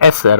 S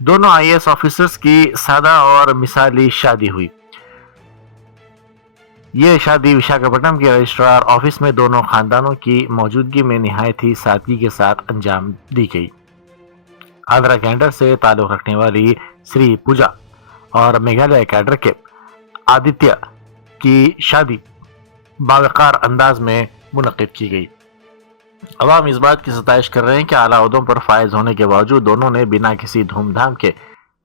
دونوں IAS officers کی سادہ اور مثالی شادی ہوئی۔ یہ شادی وشاکھاپٹنم کے رجسٹرار آفس میں دونوں خاندانوں کی موجودگی میں نہایت ہی سادگی کے ساتھ انجام دی گئی۔ آندھرا کینڈر سے تعلق رکھنے والی سری پوجا اور میگھالیہ کیڈر کے آدتیہ کی شادی باوقار انداز میں منعقد کی گئی۔ عوام اس بات کی ستائش کر رہے ہیں کہ اعلیٰ عہدوں پر فائز ہونے کے باوجود دونوں نے بنا کسی دھوم دھام کے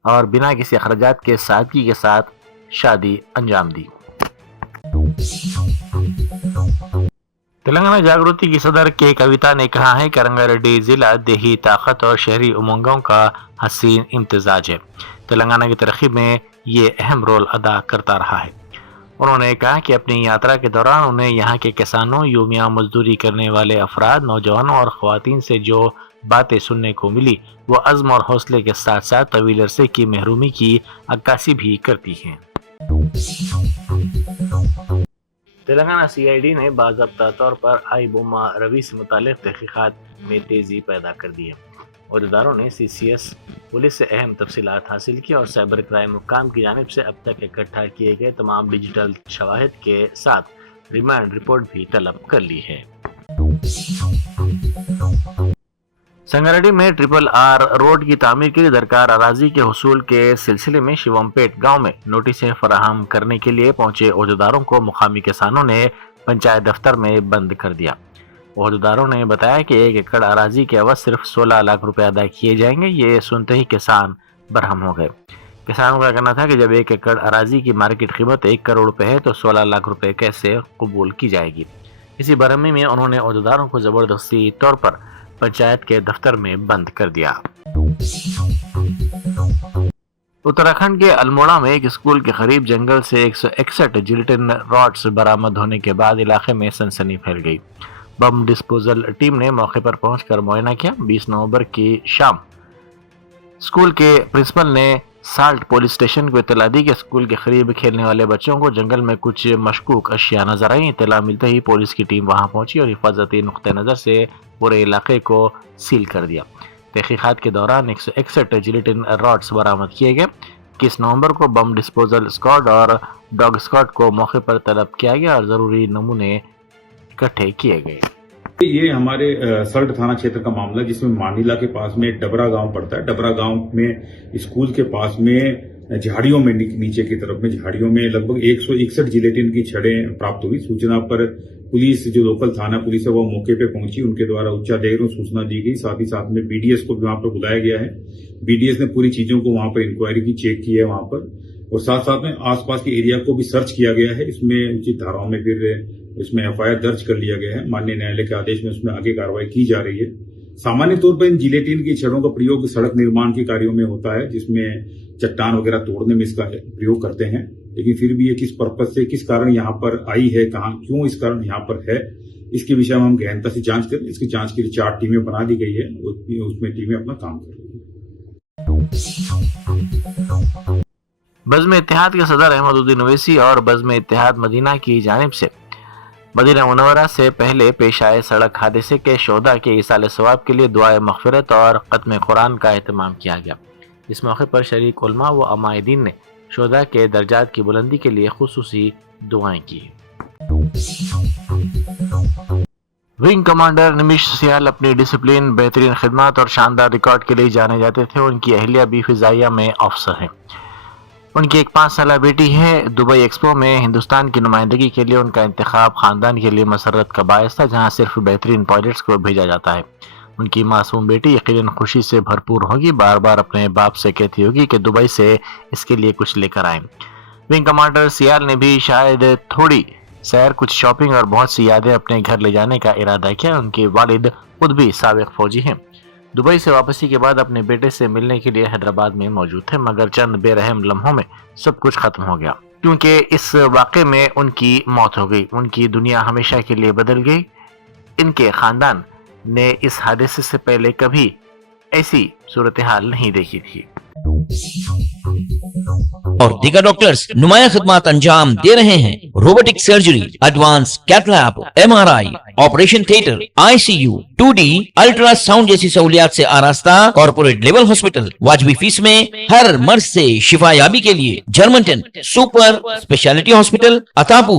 اور بنا کسی اخراجات کے سادگی کے ساتھ شادی انجام دی۔ تلنگانہ جاگرتی کی صدر کے کویتا نے کہا ہے کہ رنگا ریڈی ضلع دیہی طاقت اور شہری امنگوں کا حسین امتزاج ہے۔ تلنگانہ کی ترقی میں یہ اہم رول ادا کرتا رہا ہے۔ انہوں نے کہا کہ اپنی یاترا کے دوران انہیں یہاں کے کسانوں، یومیہ مزدوری کرنے والے افراد، نوجوانوں اور خواتین سے جو باتیں سننے کو ملی وہ عزم اور حوصلے کے ساتھ ساتھ طویل عرصے کی محرومی کی عکاسی بھی کرتی ہیں۔ تلنگانہ CID نے باضابطہ طور پر آئی بوما روی سے متعلق تحقیقات میں تیزی پیدا کر دی ہے۔ عہدیداروں نے CCS پولیس سے اہم تفصیلات حاصل کی اور سائبر کرائم حکام کی جانب سے اب تک اکٹھا کیے گئے تمام ڈیجیٹل شواہد کے ساتھ ریمانڈ رپورٹ بھی طلب کر لی ہے۔ سنگاریڈی میں RRR روڈ کی تعمیر کے لیے درکار اراضی کے حصول کے سلسلے میں شیوم پیٹ گاؤں میں نوٹسیں فراہم کرنے کے لیے پہنچے عہدیداروں کو مقامی کسانوں نے پنچایت دفتر میں بند کر دیا۔ عہدیداروں نے بتایا کہ 1 ایکڑ اراضی کے عوض صرف 16 لاکھ روپے ادا کیے جائیں گے۔ یہ سنتے ہی کسان برہم ہو گئے۔ کسانوں کا کہنا تھا کہ جب 1 ایکڑ اراضی کی مارکیٹ قیمت 1 کروڑ روپے ہے تو 16 لاکھ روپے کیسے قبول کی جائے گی۔ اسی برہمی میں انہوں نے عہدیداروں کو زبردستی طور پر پنچایت کے دفتر میں بند کر دیا۔ اتراکھنڈ کے الموڑا میں ایک اسکول کے قریب جنگل سے 161 جیلیٹن راڈز برآمد ہونے کے بعد علاقے میں سنسنی پھیل گئی۔ بم ڈسپوزل ٹیم نے موقع پر پہنچ کر معائنہ کیا۔ 20 نومبر کی شام اسکول کے پرنسپل نے سالٹ پولیس اسٹیشن کو اطلاع دی کہ اسکول کے قریب کھیلنے والے بچوں کو جنگل میں کچھ مشکوک اشیاء نظر آئیں۔ اطلاع ملتے ہی پولیس کی ٹیم وہاں پہنچی اور حفاظتی نقطہ نظر سے پورے علاقے کو سیل کر دیا۔ تحقیقات کے دوران 161 جیلیٹن راڈز برآمد کیے گئے۔ 21 نومبر کو بم ڈسپوزل اسکواڈ اور ڈاگ اسکواڈ کو موقع پر طلب کیا گیا اور ضروری نمونے اکٹھے کیے گئے۔ یہ ہمارے سلٹ تھانہ چھیتر کا معاملہ جس میں مانیلا کے پاس میں ڈبرا گاؤں پڑتا ہے۔ ڈبرا گاؤں میں اسکول کے پاس میں جھاڑیوں میں نیچے کی طرف میں جھاڑیوں میں لگ بھگ 161 جیلیٹن کی چھڑیں پراپت ہوئی۔ سوچنا پر پولیس جو لوکل تھانہ پولیس ہے وہ موقع پہ پہنچی، ان کے دوارا اچادھیکاروں کو سوچنا دی گئی، ساتھ ہی ساتھ میں BDS کو بھی وہاں پر بلایا گیا ہے۔ BDS نے پوری چیزوں کو وہاں پر انکوائری کی، چیک کی ہے وہاں پر، اور ساتھ ساتھ میں آس پاس کے ایریا کو بھی سرچ کیا گیا ہے۔ اس میں اچت دھاراؤں میں پھر اس میں FIR درج کر لیا گیا ہے۔ مانیہ نیالے کے آدیش میں اس میں آگے کارروائی کی جا رہی ہے۔ سامانیہ طور پر ان جیلیٹن کی چھڑوں کا پریوگ سڑک نرمان کے کاریوں میں ہوتا ہے، جس میں چٹان وغیرہ توڑنے میں اس کا پریوگ کرتے ہیں، لیکن پھر بھی یہ کس پرپز سے، کس کارن یہاں پر آئی ہے، کہاں کیوں اس کارن یہاں پر ہے، اس کے وشے میں ہم گہنتا سے جانچ کریں۔ اس کی جانچ کے لیے 4 ٹیمیں بنا دی گئی ہے، اس میں ٹیمیں اپنا کام کر رہی ہیں۔ بزم اتحاد کے صدر احمد الدین اویسی اور بزم اتحاد مدینہ کی جانب سے مدینہ منورہ سے پہلے پیش آئے سڑک حادثے کے شہداء کے ایصال ثواب کے لیے دعائے مغفرت اور ختم قرآن کا اہتمام کیا گیا۔ اس موقع پر شریک علماء و عمائدین نے شہداء کے درجات کی بلندی کے لیے خصوصی دعائیں کی۔ ونگ کمانڈر نمش سیال اپنی ڈسپلن، بہترین خدمات اور شاندار ریکارڈ کے لیے جانے جاتے تھے۔ ان کی اہلیہ بھی فضائیہ میں افسر ہیں۔ ان کی ایک 5 سالہ بیٹی ہے۔ دبئی ایکسپو میں ہندوستان کی نمائندگی کے لیے ان کا انتخاب خاندان کے لیے مسرت کا باعث تھا، جہاں صرف بہترین پائلٹس کو بھیجا جاتا ہے۔ ان کی معصوم بیٹی یقیناً خوشی سے بھرپور ہوگی، بار بار اپنے باپ سے کہتی ہوگی کہ دبئی سے اس کے لیے کچھ لے کر آئیں۔ ونگ کمانڈر سیال نے بھی شاید تھوڑی سیر، کچھ شاپنگ اور بہت سی یادیں اپنے گھر لے جانے کا ارادہ کیا۔ ان کے والد خود بھی سابق فوجی ہیں۔ دبئی سے واپسی کے بعد اپنے بیٹے سے ملنے کے لیے حیدرآباد میں موجود تھے، مگر چند بے رحم لمحوں میں سب کچھ ختم ہو گیا، کیونکہ اس واقعے میں ان کی موت ہو گئی۔ ان کی دنیا ہمیشہ کے لیے بدل گئی۔ ان کے خاندان نے اس حادثے سے پہلے کبھی ایسی صورتحال نہیں دیکھی تھی۔ اور دیگر ڈاکٹرز نمایاں خدمات انجام دے رہے ہیں. Robotic surgery, advance cath lab, MRI، operation theatre, ICU، 2D ultrasound جیسی سہولیات سے آراستہ کارپوریٹ لیول ہاسپٹل. واجبی فیس میں ہر مرض سے شفا یابی کے لیے جرمنٹن سپر اسپیشلٹی ہاسپٹل عطاپور